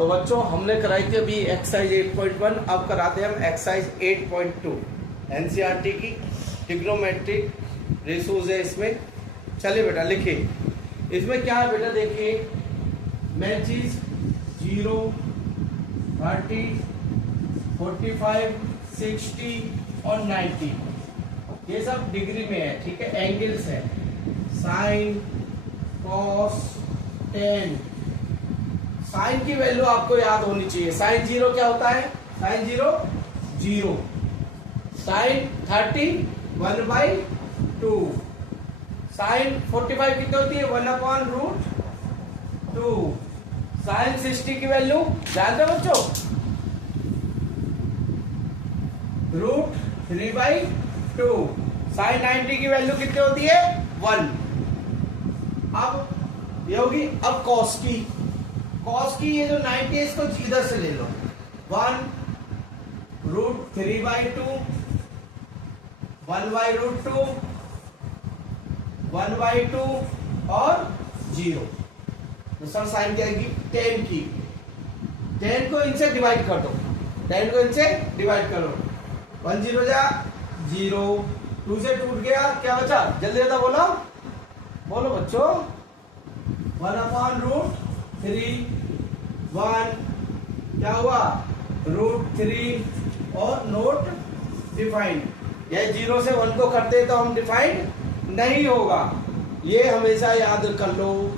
तो बच्चों हमने कराई थी अभी एक्सरसाइज 8.1, अब कराते हैं हम एक्सरसाइज 8.2 एनसीईआरटी की ट्रिग्नोमेट्रिक रेशोज है इसमें। चलिए बेटा लिखिए, इसमें क्या है बेटा, देखिए मेन चीज 0, 30, 45, 60 और 90 ये सब डिग्री में है, ठीक है, एंगल्स है। Sine, cos, tan. साइन की वैल्यू आपको याद होनी चाहिए। साइन 0 क्या होता है? साइन 0 0। साइन 30 1/2। साइन 45 कितनी होती है? 1/√2। साइन 60 की वैल्यू जानते हो बच्चों? √3/2। साइन 90 की वैल्यू कितनी होती है? 1। अब ये होगी। अब कॉस की, कॉस की ये जो 90 है इसको इधर से ले लो। 1√3/2, 1/√2, 1/2 और 0। तो सर साइन क्या आएगी? 10 की। 10 को इनसे डिवाइड कर दो, 10 को इनसे डिवाइड करो। 1 0 जा 0, 2 से टूट गया, क्या बचा? जल्दी जल्दी बोलो, बोलो बच्चों। 1/√3, 1 क्या हुआ? √3 और नोट डिफाइंड। ये 0 से 1 को करते तो हम डिफाइंड नहीं होगा, ये हमेशा याद कर लो।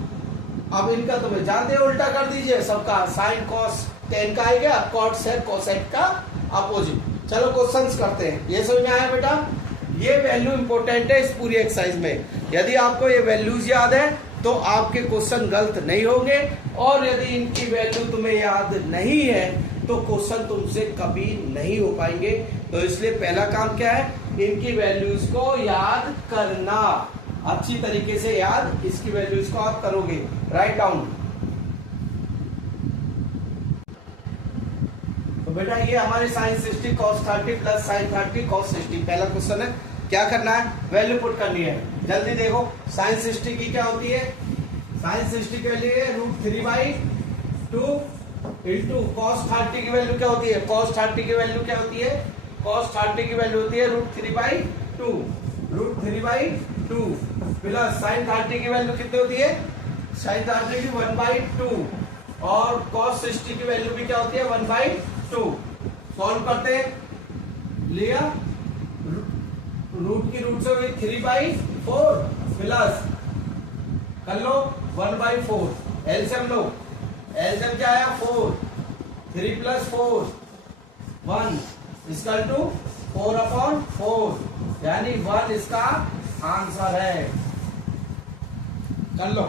अब इनका तुम्हें जानते हो, उल्टा कर दीजिए सबका। साइन कॉस 10 का आएगा, कॉट सेक कोसेक का अपोजिट। चलो क्वेश्चंस करते हैं। ये समझ में आया बेटा? ये वैल्यू इंपॉर्टेंट है इस पूरी एक्सरसाइज में। यदि आपको ये वैल्यूज याद है तो आपके क्वेश्चन गलत नहीं होंगे, और यदि इनकी वैल्यू तुम्हें याद नहीं है तो क्वेश्चन तुमसे कभी नहीं हो पाएंगे। तो इसलिए पहला काम क्या है? इनकी वैल्यूज को याद करना। अच्छी तरीके से याद इसकी वैल्यूज को आप करोगे। Right down. तो बेटा ये हमारे sine 60 cos 30 plus sine 30 cos 60 पहला क्वेश्चन है। क्या करना है? वैल्यू पुट करनी है। जल्दी देखो, साइन 60 की क्या होती है? साइन 60 के लिए √3/2 इंटू cos 30 की वैल्यू क्या होती है? cos 30 की वैल्यू क्या होती है? cos 30 की वैल्यू होती है √3/2। √3/2 प्लस साइन 30 की वैल्यू कितनी होती है? साइन 30 की 1/2 और cos 60 की वैल्यू भी क्या होती है? 1/2। सॉल्व करते हैं। लिया रूट की रूट से हुई 3/4 प्लस कर लो 1/4। एलसीएम लो, एलसीएम क्या आया? 4। 3 + 4 1 = 4/4, यानी 1 इसका आंसर है। कर लो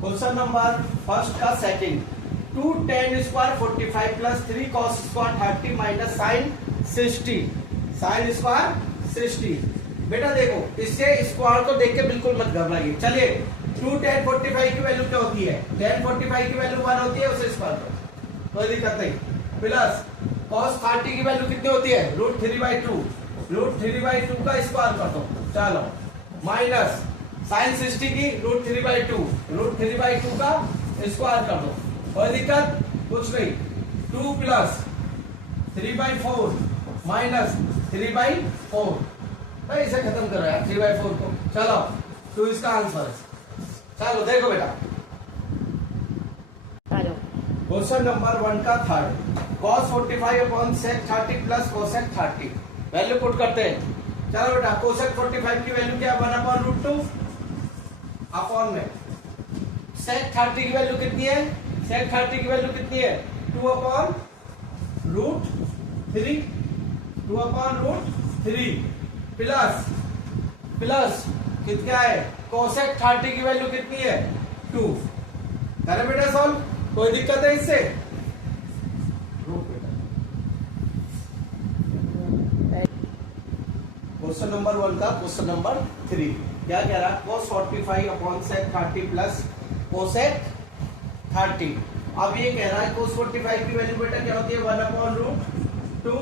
क्वेश्चन नंबर फर्स्ट का second. 2 tan² 45 plus 3 cos² 30 minus sine 60। Sine square 60। बेटा देखो, इससे स्क्वायर को देख के बिल्कुल मत घबराइए। चलिए 2 tan 45 की वैल्यू क्या होती है? tan 45 की वैल्यू 1 होती है, उसे स्क्वायर करो, कोई दिक्कत नहीं। प्लस cos 30 की वैल्यू कितनी होती है? √3/2। √3/2 का स्क्वायर कर दो, चलो। माइनस साइन 60 की √3/2, √3/2 का स्क्वायर कर दो, कोई दिक्कत कुछ नहीं। 2 + 3/4 माइनस 3/4। भाई इसे खत्म करो यार 3/4 को। चलो 2 इसका आंसर है। चलो देखो बेटा, क्वेश्चन नंबर 1 का third. cos 45 sec 30 plus cosec 30 value put करते हैं। चलो बेटा, cosec 45 की वैल्यू क्या? 1/√2 अपॉन में sec 30 की वैल्यू कितनी है? sec 30 की वैल्यू कितनी है? 2/√3 प्लस कितना है? cosec 30 की वैल्यू कितनी है? 2। करे बेटा सॉल्व, कोई दिक्कत है इससे? क्वेश्चन नंबर 1 का क्वेश्चन नंबर 3 क्या कह रहा है? cos 45 sec 30 plus cosec 30। अब ये कह रहा है cos 45 की वैल्यू बेटा क्या होती है? 1/√2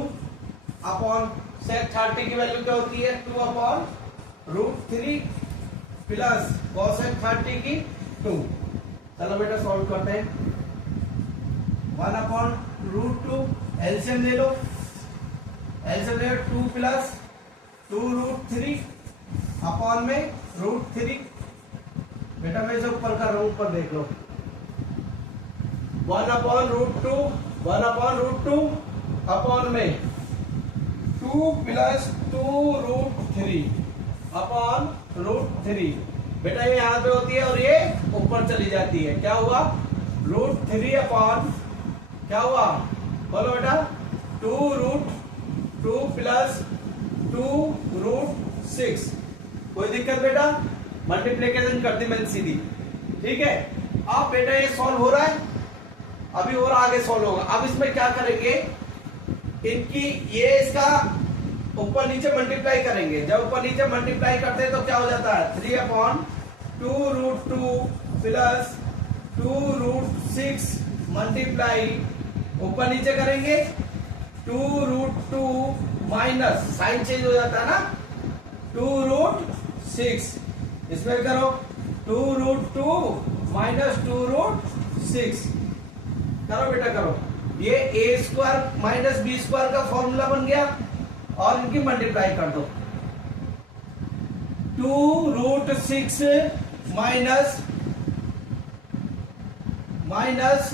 अपॉन sec 30 की वैल्यू क्या होती है? 2/√3 प्लस cosec 30 की 2। चलो बेटा सॉल्व करते हैं। 1/√2 एलसीएम ले लो, एलसीएम ले लो 2 प्लस 2√3 अपॉन में √3। बेटा मैं इसे ऊपर कर रहा हूं, ऊपर देख लो। 1/√2 अपॉन में 2 प्लस 2√3 अपॉन √3। बेटा ये यहां पे होती है और ये ऊपर चली जाती है, क्या हुआ √3 अपॉन क्या हुआ बोलो बेटा 2√2 प्लस 2√6। कोई दिक्कत बेटा? मल्टीप्लीकेशन कर दी मैंने सीधी, ठीक है। अब बेटा ये सॉल्व हो रहा है अभी और आगे सॉल्व होगा। अब इसमें क्या करेंगे, इनकी ये इसका ऊपर नीचे मल्टीप्लाई करेंगे। जब ऊपर नीचे मल्टीप्लाई करते हैं तो क्या हो जाता है 3/2√2 प्लस 2√6 मल्टीप्लाई ऊपर नीचे करेंगे 2√2 माइनस साइन चेंज हो जाता है ना 2√6। इसमें करो 2√2 माइनस 2√6 करो बेटा करो। ये a² माइनस b² का फॉर्मूला बन गया और इनकी मल्टीप्लाई कर दो 2√6 माइनस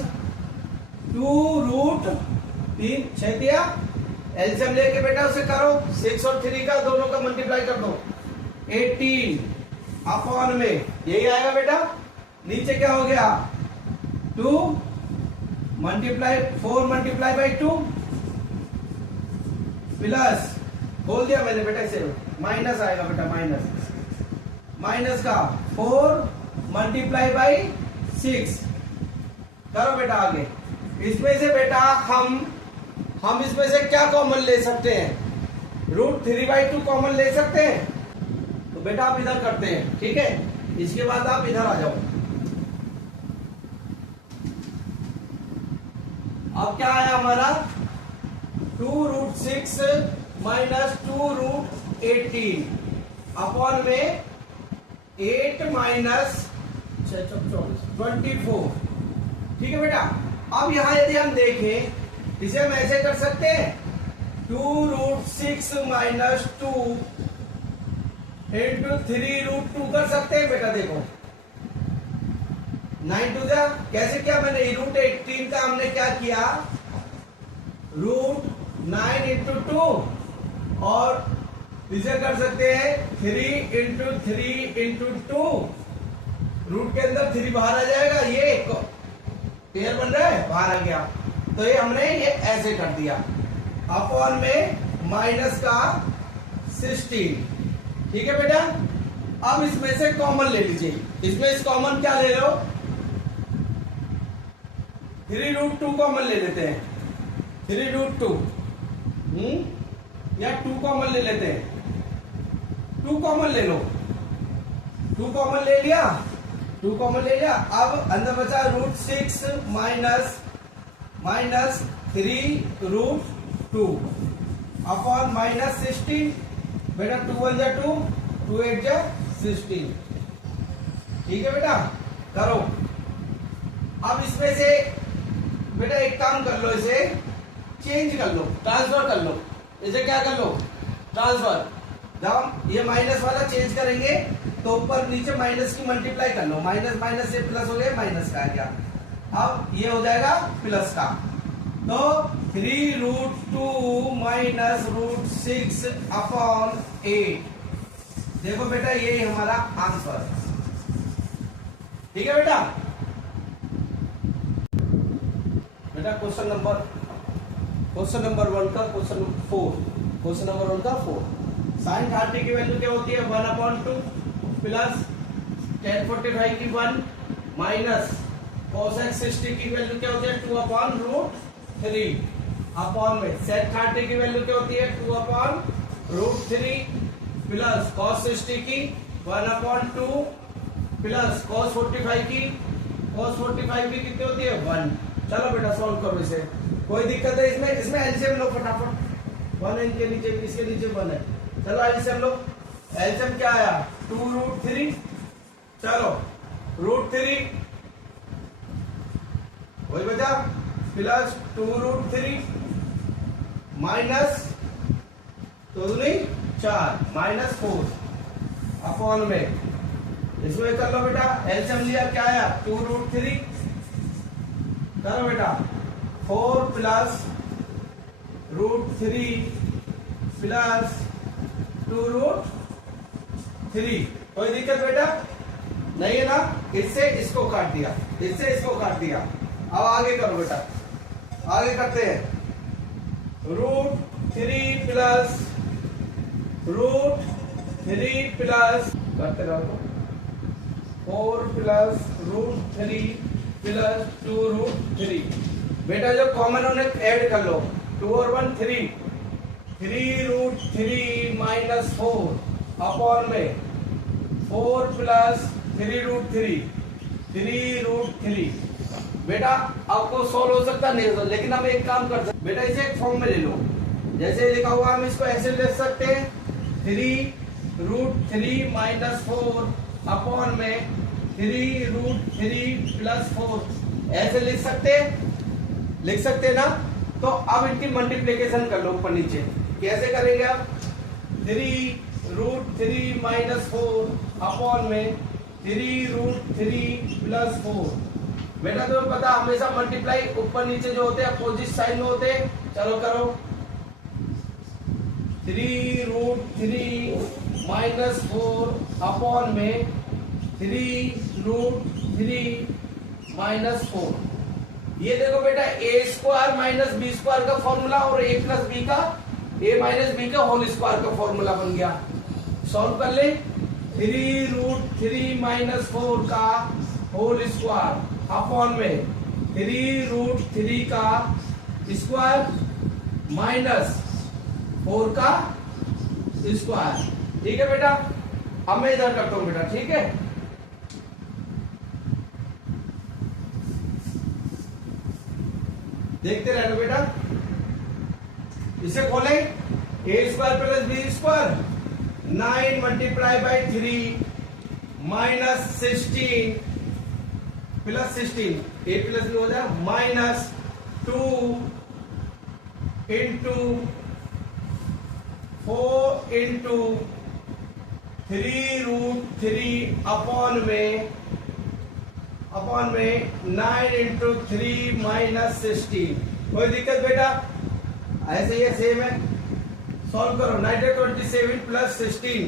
2√3 छेदिया एलसीएम लेके बेटा उसे करो 6 और 3 का दोनों का मल्टीप्लाई कर दो 18 अपॉन में यही आएगा बेटा। नीचे क्या हो गया 2 मल्टीप्लाई 4 मल्टीप्लाई बाई 2 प्लस बोल दिया मैंने बेटा इसे माइनस आएगा बेटा माइनस का 4 मल्टीप्लाई बाई 6 करो बेटा आगे। इसमें से बेटा हम इसमें से क्या कॉमन ले सकते हैं √3/2 कॉमन ले सकते हैं। तो बेटा आप इधर करते हैं, ठीक है। इसके बाद आप इधर आ जाओ। अब क्या आया हमारा 2√6 माइनस 2√18 अपॉन में 8 माइनस 24, ठीक है बेटा। अब यहां यदि हम देखें इसे हम ऐसे कर सकते हैं 2√6 माइनस 2 इंटू 3√2 कर सकते हैं बेटा। देखो 9 2 जा कैसे किया मैंने √18 का हमने क्या किया √9 इंटू 2 और इसे कर सकते हैं 3 इंटू 3 इंटू 2। रूट के अंदर 3 बाहर आ जाएगा, ये पेयर बन रहा है बाहर आ गया। तो ये हमने ये ऐसे कर दिया अपॉन में माइनस का 16, ठीक है बेटा। अब इसमें से कॉमन ले लीजिए, इसमें इस कॉमन क्या ले लो 3√2 कॉमन ले लेते हैं 3√2 या 2 कॉमन ले लेते हैं 2 कॉमन ले लो 2 कॉमन ले लिया 2 कॉमन ले लिया। अब अंदर बचा √6 माइनस 3√2 अपॉन माइनस 16 बेटा 2 1 जा 2 2 8 जा 16, ठीक है बेटा। करो अब इसमें से बेटा एक काम कर लो, इसे चेंज कर लो, ट्रांसफर कर लो। इसे क्या कर लो ट्रांसफर। जब हम ये माइनस वाला चेंज करेंगे तो ऊपर नीचे माइनस की मल्टीप्लाई कर लो, माइनस माइनस से प्लस हो गया, माइनस का आ गया। अब ये हो जाएगा प्लस का, तो 3√2 माइनस √6 अपॉन 8। देखो बेटा ये हमारा आंसर, ठीक है बेटा। बेटा क्वेश्चन नंबर 1 का क्वेश्चन नंबर 1 का 4 साइन 30 की वैल्यू क्या होती है 1/2 प्लस tan 45 की 1 माइनस cosec 60 की वैल्यू क्या होती है 2/√3 अपॉन में sec 30 की वैल्यू क्या होती है 2/√3 प्लस cos 60 की 1/2 प्लस cos 45 की कितनी होती है 1। चलो बेटा सॉल्व करो इसे, कोई दिक्कत है इसमें एलसीएम लो फटाफट। 1 इनके नीचे इसके नीचे 1 है। चलो एलसीएम लो, एलसीएम क्या आया 2√3। चलो √3 वही बचा प्लस 2√3 माइनस 4 माइनस 4 अपॉन में इसमें कर लो बेटा एलसीएम लिया क्या आया 2√3 करो बेटा 4 प्लस √3 प्लस 2√3 कोई दिक्कत बेटा नहीं है ना। इससे इसको काट दिया, इससे इसको काट दिया। अब आगे करो बेटा, आगे करते हैं √3 प्लस करते रहो 4 प्लस √3 प्लस 2√3 बेटा जो कॉमन उन्हें ऐड कर लो 2 और 1 3 माइनस 4 अपॉन में 4 प्लस 3√3 बेटा आपको सॉल्व हो सकता नहीं हो, लेकिन हम एक काम कर सकते बेटा इसे एक फॉर्म में ले लो। जैसे लिखा हुआ हम इसको ऐसे ले सकते हैं 3√3 माइनस 4 अपॉन में 3√3 प्लस 4 ऐसे लिख सकते ना। तो अब इनकी मल्टीप्लिकेशन कर लो ऊपर नीचे। कैसे करेंगे आप 3√3 माइनस 4 अपॉन में 3√3 प्लस 4 बेटा तुम्हें पता हमेशा मल्टीप्लाई ऊपर नीचे जो होते हैं अपोजिट साइन में होते हैं। चलो करो 3√3 माइनस 4 अपॉन में 3√3 माइनस 4 ये देखो बेटा ए स्क्वायर माइनस बी स्क्वायर का फॉर्मूला और ए प्लस बी का ए माइनस बी का होल स्क्वायर का फॉर्मूला बन गया। सॉल्व कर ले 3√3 माइनस 4 का होल स्क्वायर अपॉन में 3√3 का स्क्वायर माइनस 4 का स्क्वायर। ठीक है बेटा, अब मैं इधर करता हूं बेटा। ठीक है देखते रहना बेटा। इसे खोले A square plus B square 9 multiply by 3 minus 16 plus 16 A plus B हो जाए माइनस 2 इंटू 4 इंटू 3√3 अपॉन में 9 इंटू 3 माइनस 16। कोई दिक्कत बेटा? ऐसे ही सेम है। सॉल्व करो 927 प्लस 16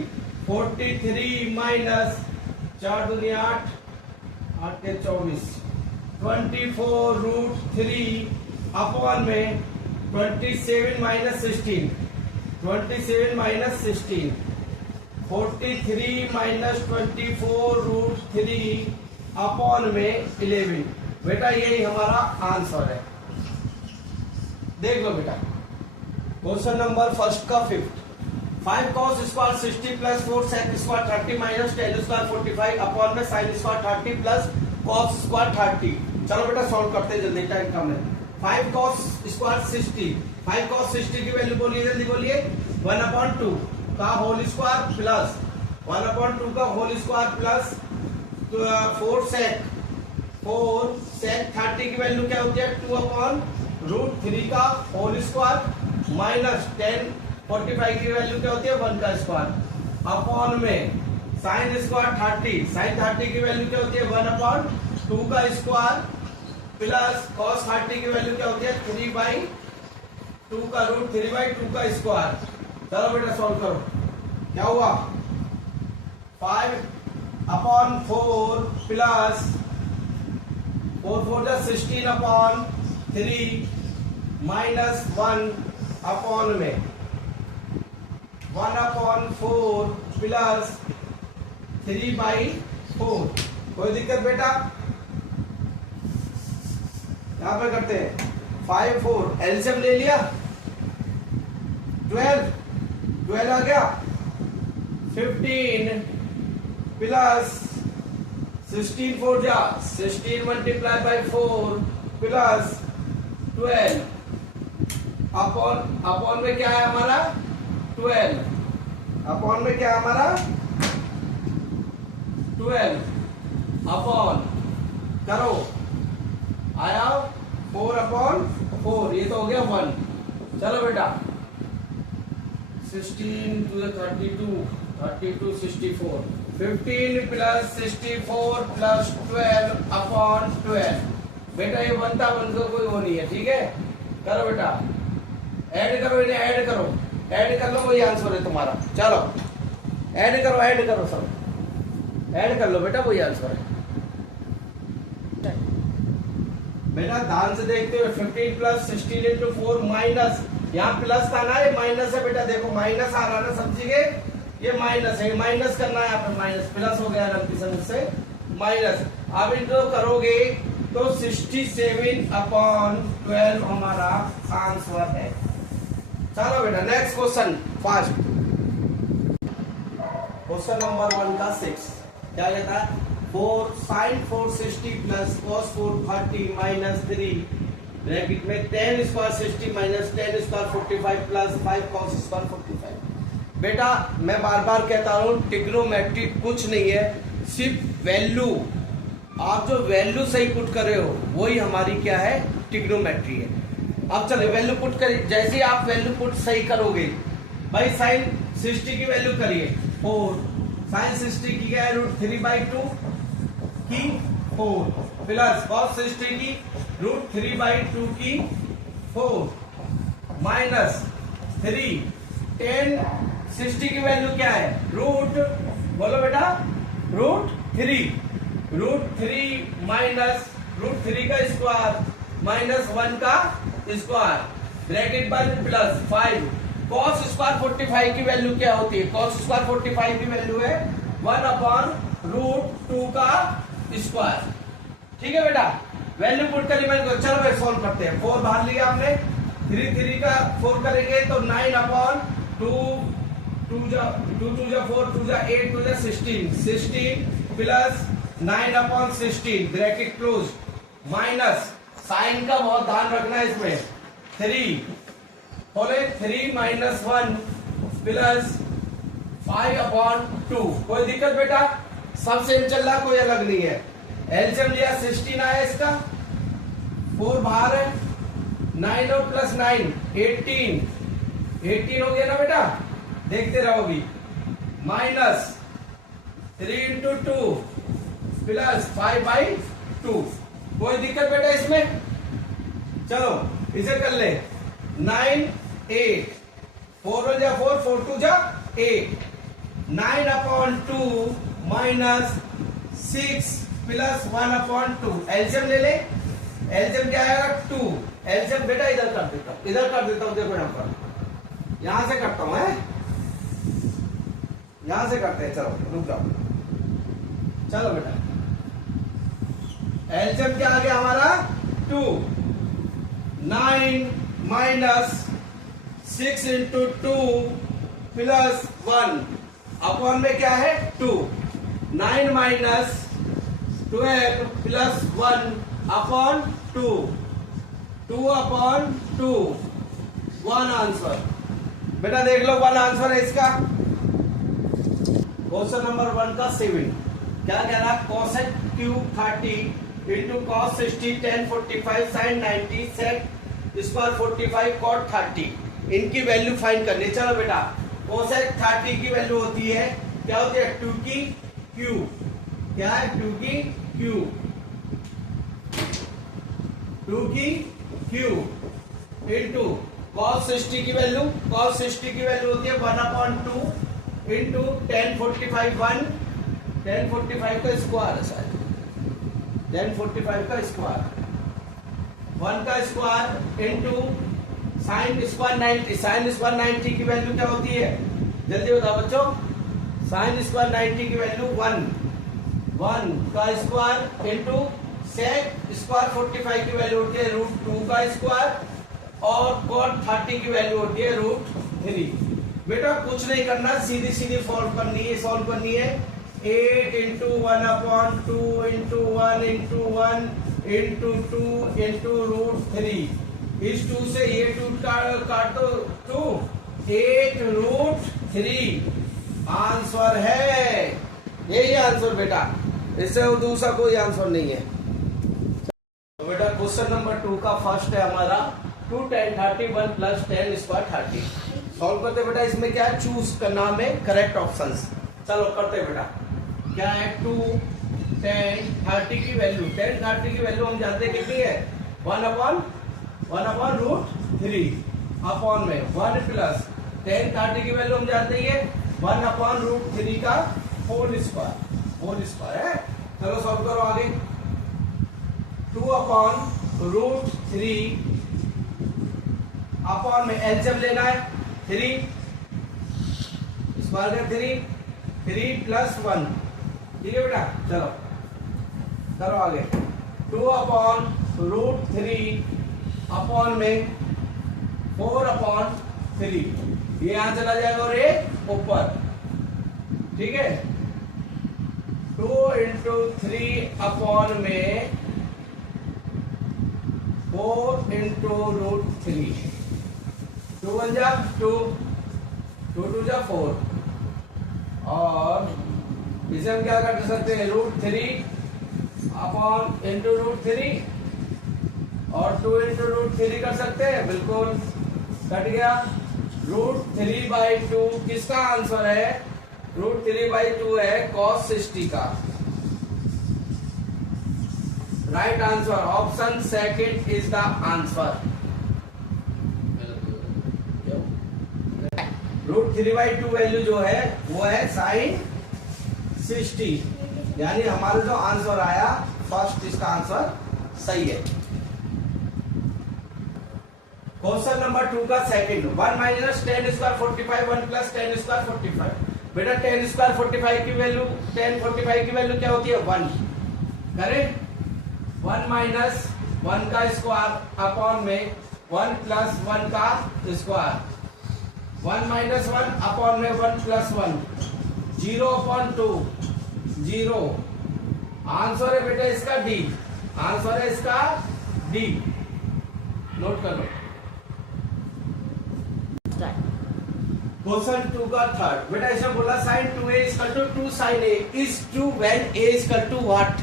43 माइनस 4 दूनी 8 8 के 24 24√3 अपॉन में 27 माइनस 16 27 माइनस 16 43 माइनस 24√3 अपॉन में 11। बेटा यही हमारा आंसर है। देख लो बेटा क्वेश्चन नंबर फर्स्ट का 5th 5 cos square 60 plus 4 sec square 30 minus 10 square 45 upon में sin square 30 plus cos square 30। चलो बेटा सॉल्व करते हैं जल्दी, टाइम कम है। 5 cos स्क्वायर 60 5 cos 60 की वैल्यू बोलिए, जल्दी बोलिए 1/2 का होल स्क्वायर प्लस 1/2 का होल स्क्वायर प्लस 4 sec 30 की वैल्यू क्या होती है 2/√3 का होल स्क्वायर माइनस 10 45 की वैल्यू क्या होती है 1 का स्क्वायर अपॉन में साइन स्क्वायर 30 साइन 30 की वैल्यू क्या होती है 1/2 का स्क्वायर प्लस cos 30 की वैल्यू क्या होती है 3/2 का √3/2 का स्क्वायर। चलो बेटा सॉल्व करो। क्या हुआ 5/4 प्लस 4 4 जा 16/3 माइनस 1 अपॉन में 1/4 प्लस 3/4। कोई दिक्कत बेटा? यहां पे करते हैं 5 4 एलसीएम ले लिया 12 आ गया 15 प्लस 16 4 जा 16 मल्टीप्लाई बाई 4 प्लस 12 अपॉन में क्या है हमारा 12 अपॉन में क्या है हमारा 12 अपॉन करो आया 4/4, ये तो हो गया 1। चलो बेटा 16 to the 32 64, 15 plus 64 plus 12/12। बेटा ये बनता बनकर कोई वो नहीं है, ठीक है। करो बेटा, ऐड करो, इन्हें ऐड करो, ऐड कर लो, वही आंसर है तुम्हारा। चलो ऐड करो सब, ऐड कर लो बेटा, वही आंसर है। बेटा ध्यान से देखते हो, 15 प्लस 16 इंटू 4 माइनस, यहाँ प्लस था ना, ये माइनस है बेटा, देखो माइनस आ रहा है ना, समझिए ये माइनस है, माइनस करना है यहाँ पे, माइनस प्लस हो गया ना समझ से माइनस। अब इनको करोगे तो 67/12 हमारा आंसर है। चलो बेटा next question fast, question number 1 का 6 क्या कहता है, 4 sin 460 plus cos 430 minus 3 bracket में 10 square 60 minus 10 square 45 plus 5 cos square 45। बेटा मैं बार बार कहता हूँ ट्रिग्नोमेट्री कुछ नहीं है, सिर्फ वैल्यू, आप जो वैल्यू सही पुट कर रहे हो वही हमारी क्या है, ट्रिग्नोमेट्री है। अब चलो वैल्यू पुट करिए, जैसे ही आप वैल्यू पुट सही करोगे भाई, साइन 60 की वैल्यू करिए 4, साइन 60 की क्या है, √3/2 की 4 प्लस cos 60 की √3/2 की 4 माइनस 3, 10 60 की वैल्यू क्या है, बोलो बेटा √3 माइनस √3 का स्क्वायर माइनस 1 का स्क्वायर ब्रैकेट पर प्लस 5 cos स्क्वायर 45 की वैल्यू क्या होती है, cos स्क्वायर 45 की वैल्यू है 1/√2 का स्क्वायर। ठीक है बेटा, वैल्यू पुट करिए, मैं चलो भाई सॉल्व करते हैं। 4 बाहर लिया हमने, 3 का 4 करेंगे तो 9/2, 2 जा 4, 2 जा 8, 2 जा 16 प्लस 9/16 ब्रैकेट क्लोज माइनस साइन का बहुत ध्यान रखना है इसमें, 3 माइनस 1 प्लस 5/2। कोई दिक्कत बेटा, सब सेम चल रहा, कोई अलग नहीं है। एलसीएम लिया 16 आया इसका, 4 बाहर है, 9 और प्लस 9 18 हो गया ना बेटा, देखते रहोगी, माइनस 3 into 2 प्लस 5/2। कोई दिक्कत बेटा इसमें, चलो इसे कर ले, 9 8 4 1 जा 4, 4 2 जा 8, 9/2 माइनस 6 प्लस 1/2। एलसीएम ले ले, एलसीएम क्या आएगा 2, एलसीएम बेटा इधर कर देता हूं, देखो यहाँ पर, यहां से करता हूं, यहां से करते हैं, चलो रुक जाओ, चलो बेटा एलसीएम क्या आ गया हमारा 2, 9 माइनस 6 इंटू 2 प्लस 1 अपॉन में क्या है 2, 9 माइनस 12 प्लस 1/2, 2/2, 1 आंसर। बेटा देख लो 1 आंसर है इसका। क्वेश्चन नंबर 1 का 7 क्या कह रहा, cosec cube 30 into cos 60 tan 45 sin 90 sec square 45 cot 30, इनकी वैल्यू फाइंड करनी। चलो बेटा cosec 30 की वैल्यू होती है, क्या होती है 2 की क्यूब, क्या है 2 की क्यूब इंटू cos 60 की वैल्यू, होती है 1/2 इंटू tan 45 tan 45 का स्क्वायर है शायद, tan 45 का स्क्वायर 1 का square into sine square 90, sine square 90 की वैल्यू क्या होती है, जल्दी बताओ बच्चों, साइन स्क्वायर 90 की वैल्यू 1 का स्क्वायर इंटू सेक स्क्वायर 45 की वैल्यू होती है √2 का स्क्वायर और cot 30 की वैल्यू होती है √3। बेटा कुछ नहीं करना, सीधी सॉल्व करनी है 8 into 1/2 into 1 into 1 into 2 into √3, इस 2 से ये 2 काट दो 2, 8 √3 आंसर है, यही आंसर बेटा, इससे दूसरा कोई आंसर नहीं है। तो बेटा क्वेश्चन क्वेश्चन नंबर 2 का फर्स्ट है हमारा 2 tan 30 1 प्लस 10 स्क्वायर 30। सॉल्व करते बेटा, इसमें क्या है, चूज करना हमें करेक्ट ऑप्शंस। चलो करते बेटा, क्या है 2 tan 30 की वैल्यू, tan 30 की वैल्यू हम जानते हैं कितनी है, 1 रूट 3 अपॉन में 1 प्लस tan 30 की वैल्यू हम जानते ही है 1 अपॉन रूट 3 का होल स्क्वायर है। चलो सॉल्व करो आगे, 2 अपॉन रूट 3 अपॉन में एलसीएम लेना है 3 स्क्वायर का 3 प्लस 1, ठीक है बेटा। चलो करो आगे, 2 अपॉन रूट 3 अपॉन में 4 अपॉन 3, ये यहां चला जाएगा और ये ऊपर, ठीक है। 2 इंटू 3 अपॉन में 4 इंटू रूट 3, 2 1 जा 2, 2 2 जा 4, और इसे हम क्या कर सकते हैं, रूट 3 अपॉन इंटू रूट 3 और 2 इंटू रूट 3 कर सकते हैं, बिल्कुल कट गया। रूट 3/2 किसका आंसर है, रूट 3/2 है cos 60 का। Right answer option second is the answer. Root 3/2 value जो है वो है sin 60, यानी हमारा जो आंसर आया फर्स्ट, इसका आंसर सही है। क्वेश्चन नंबर 2 का second, 1 minus 10 square 45 1 plus 10 square 45। बेटा 10 स्क्वायर 45 की वैल्यू, 10 45 की वैल्यू क्या होती है, 1। करेक्ट, 1 माइनस 1 का स्क्वायर अपॉन में 1 प्लस 1 का स्क्वायर, 1 माइनस 1 अपॉन में 1 प्लस 1, 0 अपॉन 2 0। आंसर है बेटा इसका डी, आंसर है इसका डी, नोट कर लो। क्वेश्चन 2 का थर्ड, बेटा इसमें बोला sin 2a equal to 2 sin a is true when a equal to what.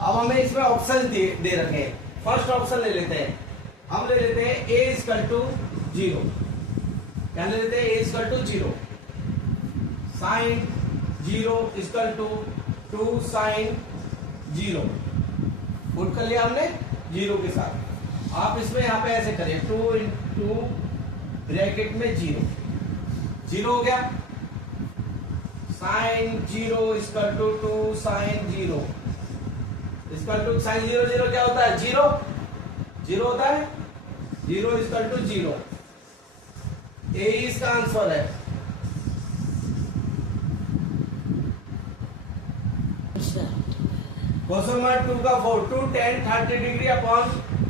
अब हमें इसमें ऑप्शन दे रखे हैं, फर्स्ट ऑप्शन ले लेते हैं, हम ले लेते हैं a इक्वल टू 0। क्या ले लेते हैं, a equal to 0, sin 0 equal to 2 sin 0, put कर लिया हमने 0 के साथ। आप इसमें यहाँ पे ऐसे करिए, 2 इंटू ब्रैकेट में 0 हो गया, sin 0 equal to 2 sin 0 equal to sin 0 0 क्या होता है, 0 होता है, 0 इक्वल टू 0, ए इसका आंसर है। क्वेश्चन नंबर 2 का 4, 2 tan 30 degree upon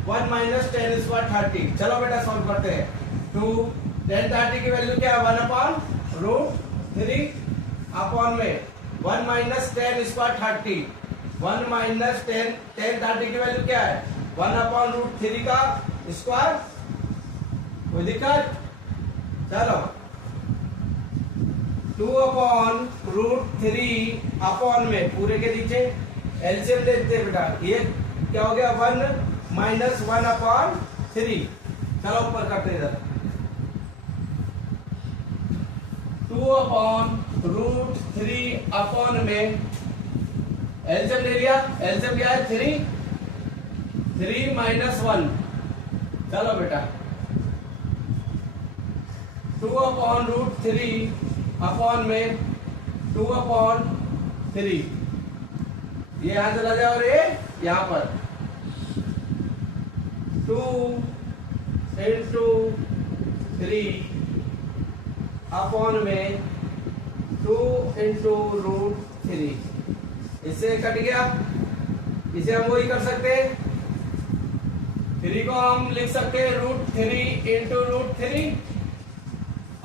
1 minus 10 square 30। चलो बेटा सॉल्व करते हैं, 2 tan 30 की वैल्यू क्या है, 1 अपॉन रूट 3 अपॉन में 1 माइनस 10 स्क्वायर 30, 1 माइनस 10 30 की वैल्यू क्या है, 1 अपॉन रूट 3 का स्क्वायर, कोई दिक्कत। चलो 2 अपॉन रूट 3 अपॉन में पूरे के नीचे एलसीएम देखते हैं बेटा, ये क्या हो गया, 1 माइनस 1 अपॉन 3। चलो ऊपर करते इधर, 2 अपॉन रूट 3 अपॉन में एलसीएम ले लिया, एलसीएम क्या है 3 माइनस 1। चलो बेटा 2 अपॉन रूट 3 अपॉन में 2 अपॉन 3, ये यहां चला जाए और ये यहां पर 2 इंटू 3 अपॉन में 2 इंटू रूट 3, इससे कट गया, इसे हम वही कर सकते हैं, 3 को हम लिख सकते हैं रूट 3 इंटू रूट 3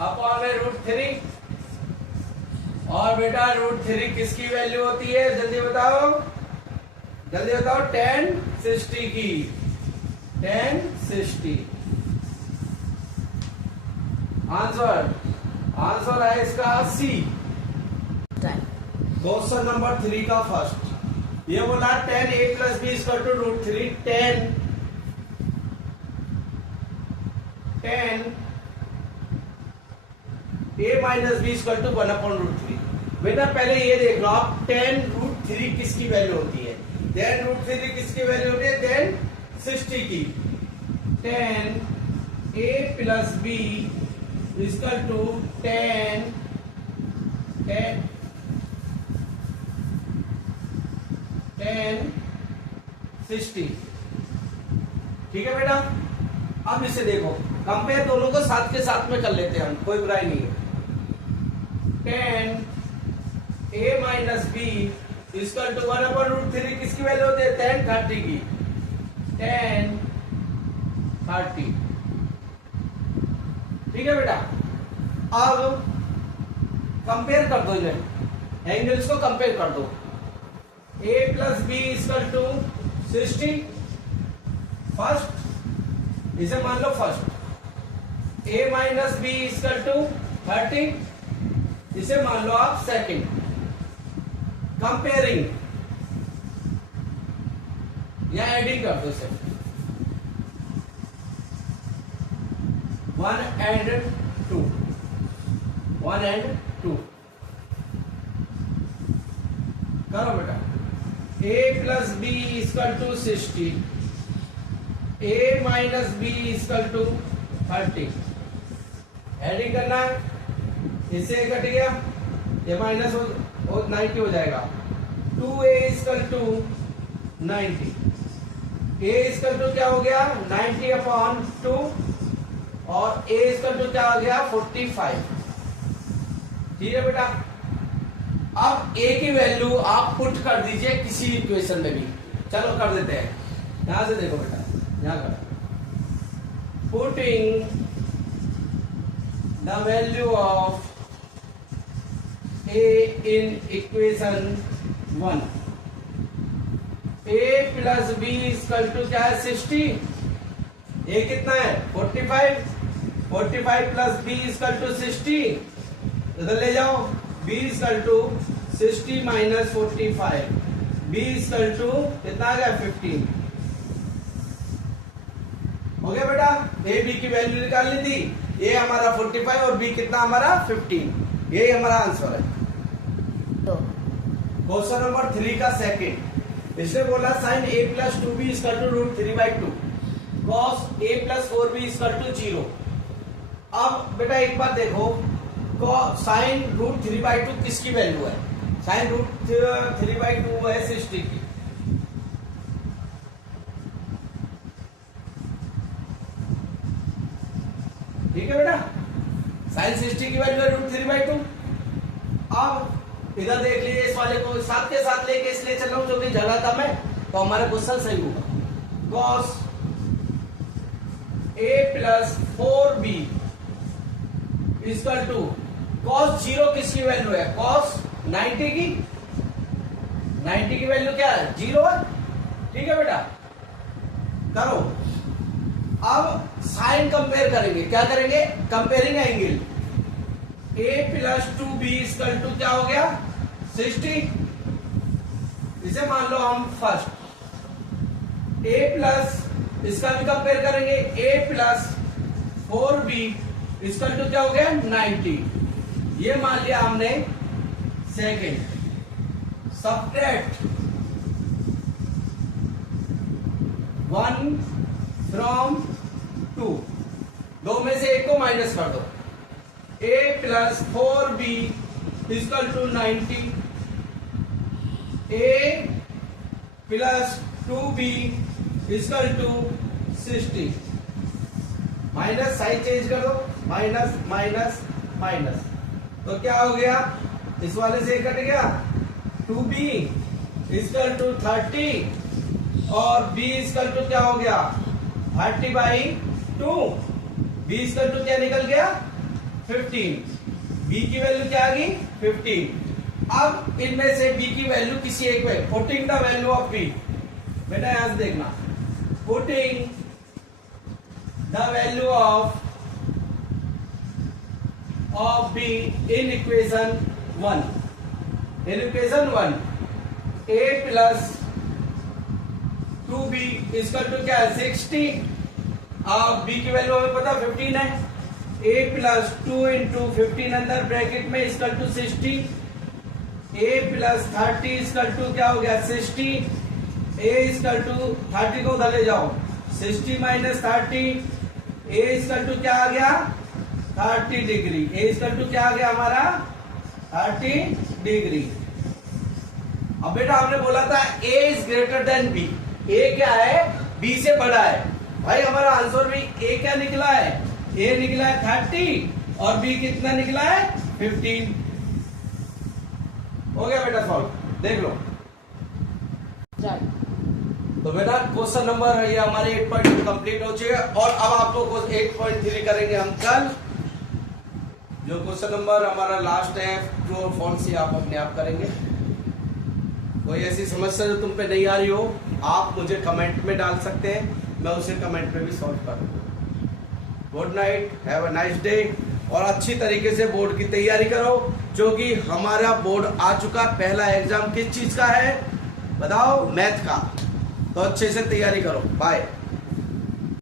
अपॉन में रूट 3। और बेटा रूट 3 किसकी वैल्यू होती है, जल्दी बताओ, जल्दी बताओ, tan 60 की, tan 60। आंसर है इसका सी। क्वेश्चन नंबर 3 का फर्स्ट, ये बोला tan a plus B equal to root 3, tan 10 a minus B equal to 1/√3। बेटा पहले ये देख लो आप 10√3 किसकी वैल्यू होती है? 10√3 किसकी वैल्यू होती है? 1060 की। 10 a plus B equal to 10 60। ठीक है बेटा, अब इसे देखो, कंपेयर दोनों को साथ के साथ में कर लेते हैं हम, कोई बुराई नहीं है। 10 a minus B equal to 1/√3 किसकी वैल्यू होती है? 1030 की। 1030। ठीक है बेटा, अब कंपेयर कर दो, इन्हें एंगल्स को कंपेयर कर दो। a plus B equal to 60, first, इसे मान लो first. a minus B equal to 30, इसे मान लो आप सेकंड। कंपेयरिंग या एडिंग कर दो इसे, 1 and 2, 1 and 2 करो बेटा। a plus B equal to 60, a minus B equal to 30। Adding करना है, इससे कट गया, ये माइनस हो 90 हो जाएगा। 2a equal to 90, a equal to क्या हो गया? 90/2 और a इक्वल टू क्या हो गया? 45। ठीक है बेटा, अब a की वैल्यू आप पुट कर दीजिए किसी इक्वेशन में भी। चलो कर देते हैं, यहां से देखो बेटा, यहां कर putting the value of a in equation 1। a plus B equal to क्या है? 60। a कितना है? 45। 45 प्लस बी इक्वल टू 60, इधर ले जाओ। b equal to 60 minus 45, b equal to कितना आ गया? 15। हो गया बेटा, a b की वैल्यू निकाल ली थी, a हमारा 45 और b कितना हमारा? 15। ये हमारा आंसर है। क्वेश्चन नंबर 3 का सेकंड, इसने बोला sine a plus 2b equal to √3/2, cos a plus 4b equal to 0। अब बेटा एक बात देखो, साइन √3/2 किसकी वैल्यू है? साइन √3/2 है 60 की। ठीक है बेटा, साइन 60 की वैल्यू है √3/2। अब इधर देख लीजिए, इस वाले को साथ के साथ लेके इसलिए चल रहा हूं क्योंकि जगह कम है, तो हमारा क्वेश्चन सही होगा। Cos a plus 4b equal to cos 0 किसकी वैल्यू है? कॉस 90 की। 90 की वैल्यू क्या है? 0 है। ठीक है बेटा, करो। अब साइन कंपेयर करेंगे, क्या करेंगे? Comparing angle. a plus 2b equal to क्या हो गया? 60। इसे मान लो हम फर्स्ट। a प्लस, इसका भी कंपेयर करेंगे, a plus 4b equal to क्या हो गया? 90। ये मान लिया हमने सेकेंड। सब्ट्रैक्ट 1 फ्रॉम 2, दो में से एक को माइनस कर दो। a plus 4b equal to 90, a plus 2b equal to 60। Minus sine change कर दो, माइनस माइनस माइनस, तो क्या हो गया? इस वाले से कट गया। 2b इक्वल टू 30 और b इक्वल टू क्या हो गया? 30/2। b इक्वल टू क्या निकल गया? 15। b की वैल्यू क्या आ गई? 15। अब इनमें से b की वैल्यू किसी एक में, putting the value of b। बेटा यहां से देखना, putting the value of b in equation 1। in equation 1 a plus 2b equal to क्या है? 60 अब b की वैल्यू हमें पता 15 है, a प्लस 2 इंटू 15 अंदर ब्रैकेट में equal to 60, a plus 30 equal to क्या हो गया 60, a इक्वल टू 30 को उधर ले जाओ 60 माइनस 30, a इक्वल टू क्या आ गया 30 डिग्री, a इक्वल टू क्या आ गया हमारा 30 डिग्री। अब बेटा हमने बोला था a is greater than b, a क्या है b से बड़ा है, भाई हमारा आंसर भी a क्या निकला है, a निकला है 30 और b कितना निकला है 15। हो गया बेटा सॉल्व, देख लो। तो बेटा क्वेश्चन नंबर ये हमारे 8.2 कंप्लीट हो चुके हैं और अब आप लोग 8.3 करेंगे हम कल। जो क्वेश्चन नंबर हमारा लास्ट है ट्रू और फॉल्स, आप अपने आप करेंगे। कोई ऐसी समस्या जो तुम पे नहीं आ रही हो आप मुझे कमेंट में डाल सकते हैं, मैं उसे कमेंट में भी सॉल्व कर दूंगा। Good night, have a nice day और अच्छी तरीके से बोर्ड की तैयारी करो, जो कि हमारा बोर्ड आ चुका। पहला एग्जाम किस चीज का है बताओ, मैथ का, तो अच्छे से तैयारी करो। बाय।